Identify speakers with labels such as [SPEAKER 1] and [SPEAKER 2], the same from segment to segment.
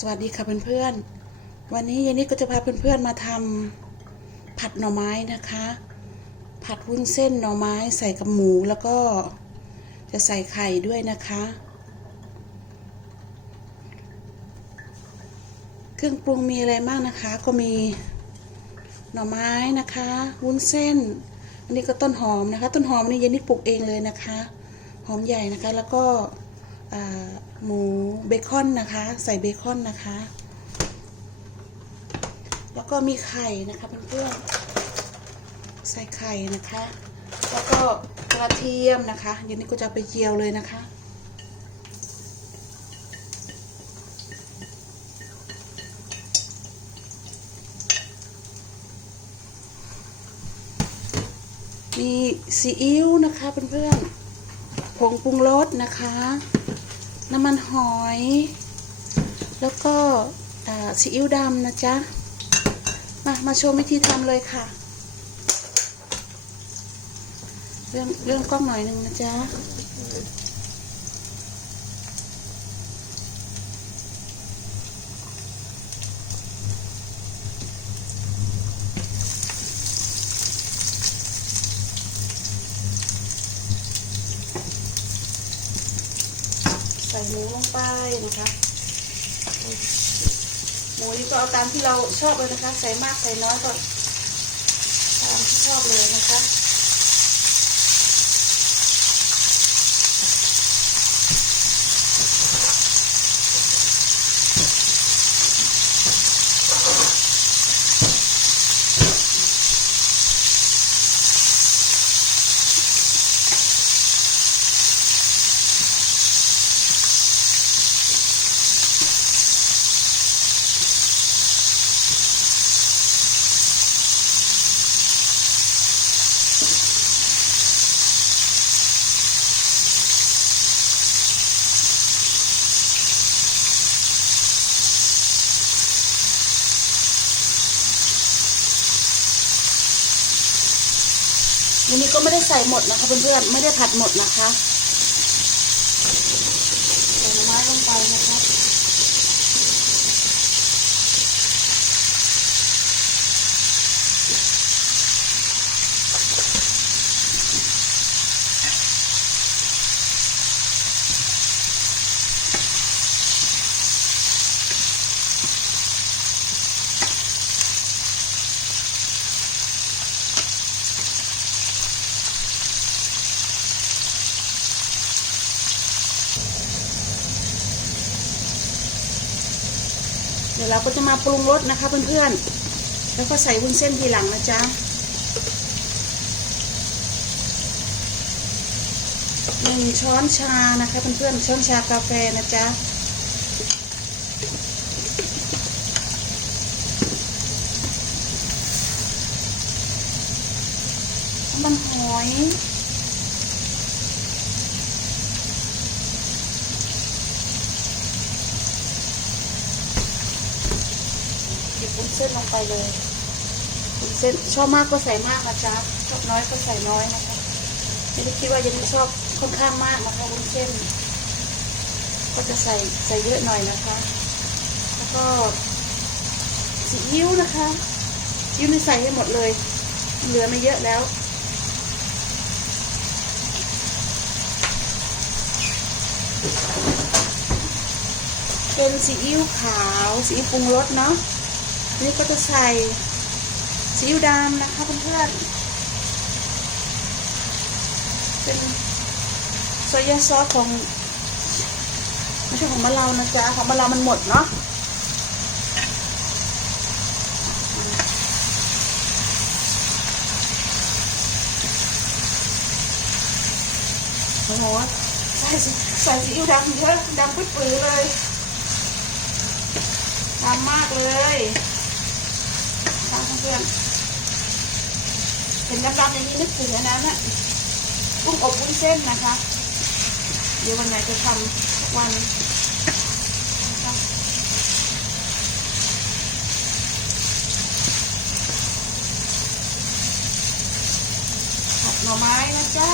[SPEAKER 1] สวัสดีค่ะเพื่อนๆ วันนี้ยายนิดก็จะพาเพื่อนๆมาทำผัดหน่อไม้นะคะ ผัดวุ้นเส้นหน่อไม้ใส่กับหมูแล้วก็จะใส่ไข่ด้วยนะคะ เครื่องปรุงมีอะไรบ้างนะคะ ก็มีหน่อไม้นะคะ วุ้นเส้น อันนี้ก็ต้นหอมนะคะ ต้นหอมนี่ยายนิดปลูกเองเลยนะคะ หอมใหญ่นะคะแล้วก็ หมูเบคอนนะคะ ใส่เบคอนนะคะ แล้วก็มีไข่นะคะเพื่อนๆใส่ไข่นะคะ แล้วก็กระเทียมนะคะเดี๋ยวนี้ก็จะไปเจียวเลยนะคะมีซีอิ๊วนะคะเพื่อนๆผงปรุงรสนะคะ น้ำมันหอย แล้วก็ซีอิ๊วดำนะจ๊ะ มามาชมวิธีทำเลยค่ะ เรื่องเรื่องกล้องหน่อยหนึ่งนะจ๊ะ ส่หมูลงไปนะคะ หมูนี่ก็เอาตามที่เราชอบเลยนะคะ ใส่มากใส่น้อยก็ตามที่ชอบเลยนะคะ วันนี้ก็ไม่ได้ใส่หมดนะคะเพื่อนๆไม่ได้ผัดหมดนะคะ ใส่หน่อไม้ลงไปนะคะ เดี๋ ยวเราก็จะมาปรุงรสนะคะเพื่อนๆ แล้วก็ใส่วุ้นเส้นทีหลังนะจ๊ะหนึ่งช้อนชานะคะเพื่อนๆช้อนชากาแฟนะจ๊ะน้ำมันหอย หยิบ วุ้นเส้นลงไปเลยวุ้นเส้นชอบมากก็ใส่มากนะจ๊ะชอบน้อยก็ใส่น้อยนะคะไม่ได้คิดว่ายังไม่ชอบค่อนข้างมากนะคะวุ้นเส้น ก็จะใส่ใส่เยอะหน่อยนะคะ แล้วก็ซีอิ๊วนะคะซีอิ๊วนี่ใส่ให้หมดเลย เหลือไม่เยอะแล้วเป็นซีอิ๊วขาวซีอิ๊วปรุงรสเนาะ นี่ก็จะใส่ซีอิ๊วดำนะคะเพื่อนๆเป็นโซยาซอสของไม่ใช่ของมะเรานะจ๊ะของมะเรามันหมดเนาะโอ้โหใส่ซีใส่ซีอิ๊วดำเยอะดำปื้อๆเลยดำมากเลย เพื่อนเห็นดำๆอย่างนี้นึกถึงอันนั้นอะกุ้งอบวุ้นเส้นนะคะ เดี๋ยววันไหนจะทำวันผัดหน่อไม้นะจ๊ะ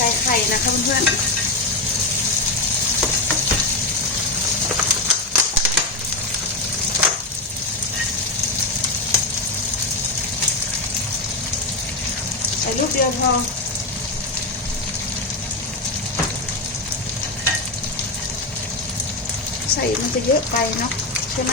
[SPEAKER 1] ใส่ไข่นะคะเพื่อนๆ ใส่ลูกเดียวพอใส่มันจะเยอะไปเนาะใช่ไหม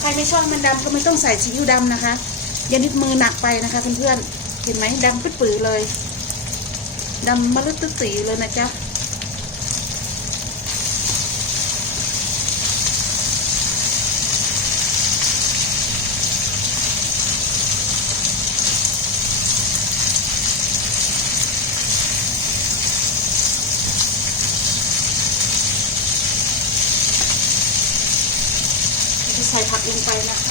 [SPEAKER 1] ใครไม่ชอบมันดำก็ไม่ต้องใส่ซีอิ๊วดำนะคะอย่านิดมือหนักไปนะคะเพื่อนๆเห็นไหมดำปื้ดๆเลยดำมะลึกตึ๊ดตีเลยนะจ๊ะ ใส่ผักลงไปนะ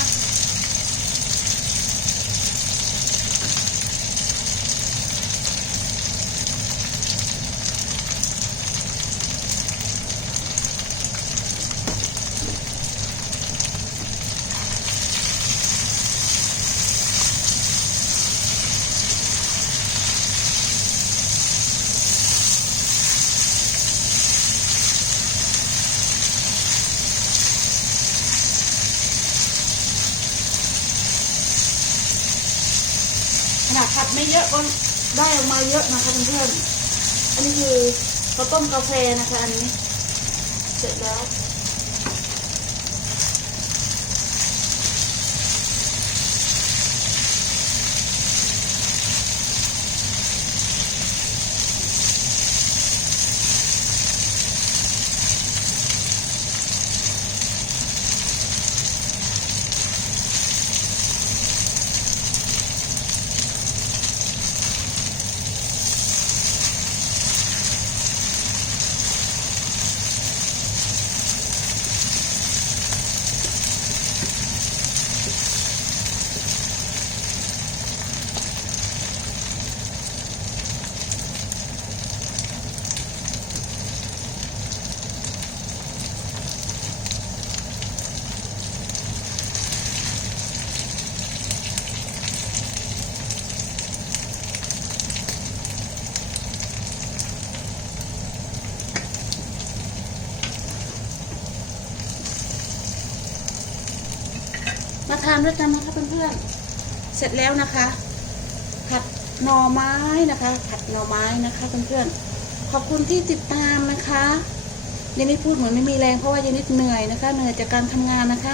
[SPEAKER 1] นาดผัดไม่เยอะก็ได้ออกมาเยอะนะคะเพื่อนๆอันนี้คือข้าวต้มกาแฟนะคะอันนี้ เสร็จแล้ว มาทานด้วยกันนะคะเพื่อนๆ เสร็จแล้วนะคะ ผัดหน่อไม้นะคะ ผัดหน่อไม้นะคะเพื่อนๆ ขอบคุณที่ติดตามนะคะยานิดพูดเหมือนไม่มีแรงเพราะว่ายานิดเหนื่อยนะคะ เหนื่อยจากการทำงานนะคะ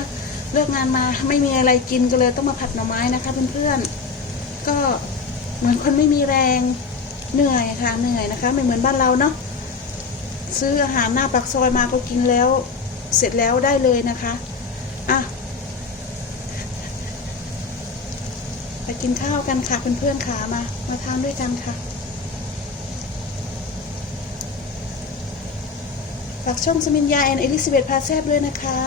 [SPEAKER 1] เลิกงานมาไม่มีอะไรกินก็เลยต้องมาผัดหน่อไม้นะคะเพื่อนๆ ก็เหมือนคนไม่มีแรงเหนื่อยค่ะเหนื่อยนะคะ ไม่เหมือนบ้านเราเนาะซื้ออาหารหน้าปากซอยมาก็กินแล้ว เสร็จแล้วได้เลยนะคะอะ ไปกินข้าวกันค่ะเพื่อนๆขามา มาทานด้วยกันค่ะ ฝากช่องสมินยาแอนเอลิซาเบธพาแซบด้วยนะคะ